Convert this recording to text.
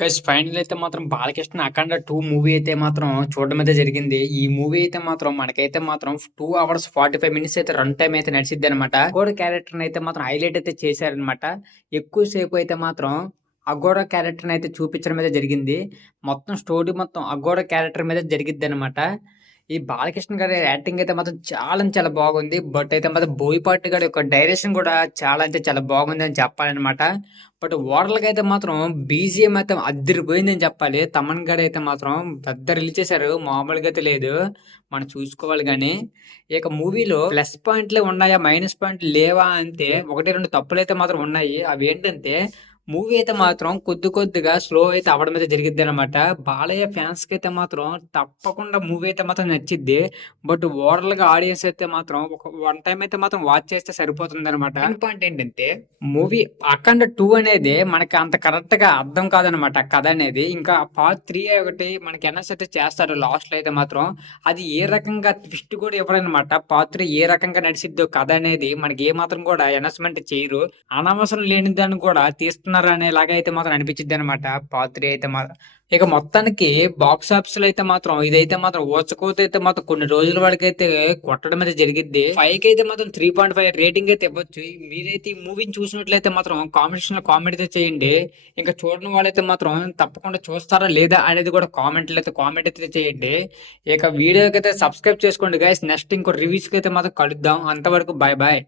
Guys final అయితే మాత్రం బాలకృష్ణ అఖండ 2 movie అయితే మాత్రం చూడడం అయితే జరిగింది. ఈ మూవీ అయితే మాత్రం మనకైతే మాత్రం 2 అవర్స్ 45 మినిట్స్ అయితే రన్ టైమ్ అయితే నడిచిద్ది అనమాట. అఘోర క్యారెక్టర్ అయితే మాత్రం హైలైట్ అయితే చేశారనమాట. ఎక్కువ సేపు అయితే మాత్రం అఘోర క్యారెక్టర్ అయితే చూపించడం అయితే జరిగింది. మొత్తం స్టోరీ మొత్తం అఘోర క్యారెక్టర్ మీద జరిగిద్ది అనమాట. ఈ బాలకృష్ణ గారి యాక్టింగ్ అయితే మాత్రం చాలా అంటే చాలా బాగుంది. బట్ అయితే మాత్రం బోయపాటి గారి యొక్క డైరెక్షన్ కూడా చాలా అంటే చాలా బాగుంది అని చెప్పాలన్నమాట. బట్ ఓవరాల్‌గా అయితే మాత్రం బీజీఎం అయితే అద్దిరిపోయిందని చెప్పాలి. తమన్ గారు అయితే మాత్రం పెద్ద రిలీజ్ చేశారు. మామూలుగా అయితే లేదు. మనం చూసుకోవాలి గానీ. ఇక మూవీలో ప్లస్ పాయింట్‌లే ఉన్నాయా? మైనస్ పాయింట్లు లేవా? అంటే 1, 2 తప్పులైతే మాత్రం ఉన్నాయి. అవేంటంటే మూవీ అయితే మాత్రం కొద్దిగా స్లో అయితే అవ్వడం అయితే జరిగిద్దనమాట. బాలయ్య ఫ్యాన్స్‌కైతే మాత్రం తప్పకుండా మూవీ అయితే మాత్రం నచ్చిద్ది. బట్ ఓవరాల్‌గా ఆడియన్స్ అయితే మాత్రం వన్ టైమ్ అయితే మాత్రం వాచ్ చేస్తే సరిపోతుందనమాట. మెయిన్ పాయింట్ ఏంటంటే మూవీ 'అఖండ 2' అనేది మనకి అంత కరెక్ట్‌గా అర్థం కాదనమాట కథ అనేది. ఇంకా పార్ట్ 3 ఒకటి మనకి అనౌన్స్ అయితే చేస్తారు లాస్ట్‌లో అయితే మాత్రం. అది ఏ రకంగా ట్విస్ట్ కూడా ఇవ్వరనమాట. పార్ట్ 3 ఏ రకంగా నడిసిద్దో కథ అనేది మనకి ఏ మాత్రం కూడా అనౌన్స్‌మెంట్ చేయరు. అనవసరం లేని దాన్ని కూడా తీస్తున్నారు అనేలాగా అయితే మాత్రం అనిపించిద్దనమాట పార్ట్ 3 అయితే ఇక మొత్తానికి బాక్స్ ఆఫీస్‌లో అయితే మాత్రం ఇదైతే మాత్రం ఊచకోత మాత్రం కొన్ని రోజుల వరకైతే కొట్టడం అయితే జరిగిద్ది. 5 అయితే మాత్రం 3.5 రేటింగ్ అయితే ఇవ్వచ్చు. మీరైతే ఈ మూవీని చూసినట్లయితే మాత్రం కామెంట్స్‌లో కామెంట్ అయితే చేయండి. ఇంకా చూడని వాళ్ళైతే మాత్రం తప్పకుండా చూస్తారా లేదా అనేది కూడా కామెంట్ అయితే చేయండి. ఇక వీడియోకైతే సబ్స్క్రైబ్ చేసుకోండి గైస్. నెక్స్ట్ ఇంకో రివ్యూస్‌కి అయితే మాత్రం కలుద్దాం. అంతవరకు బాయ్ బాయ్.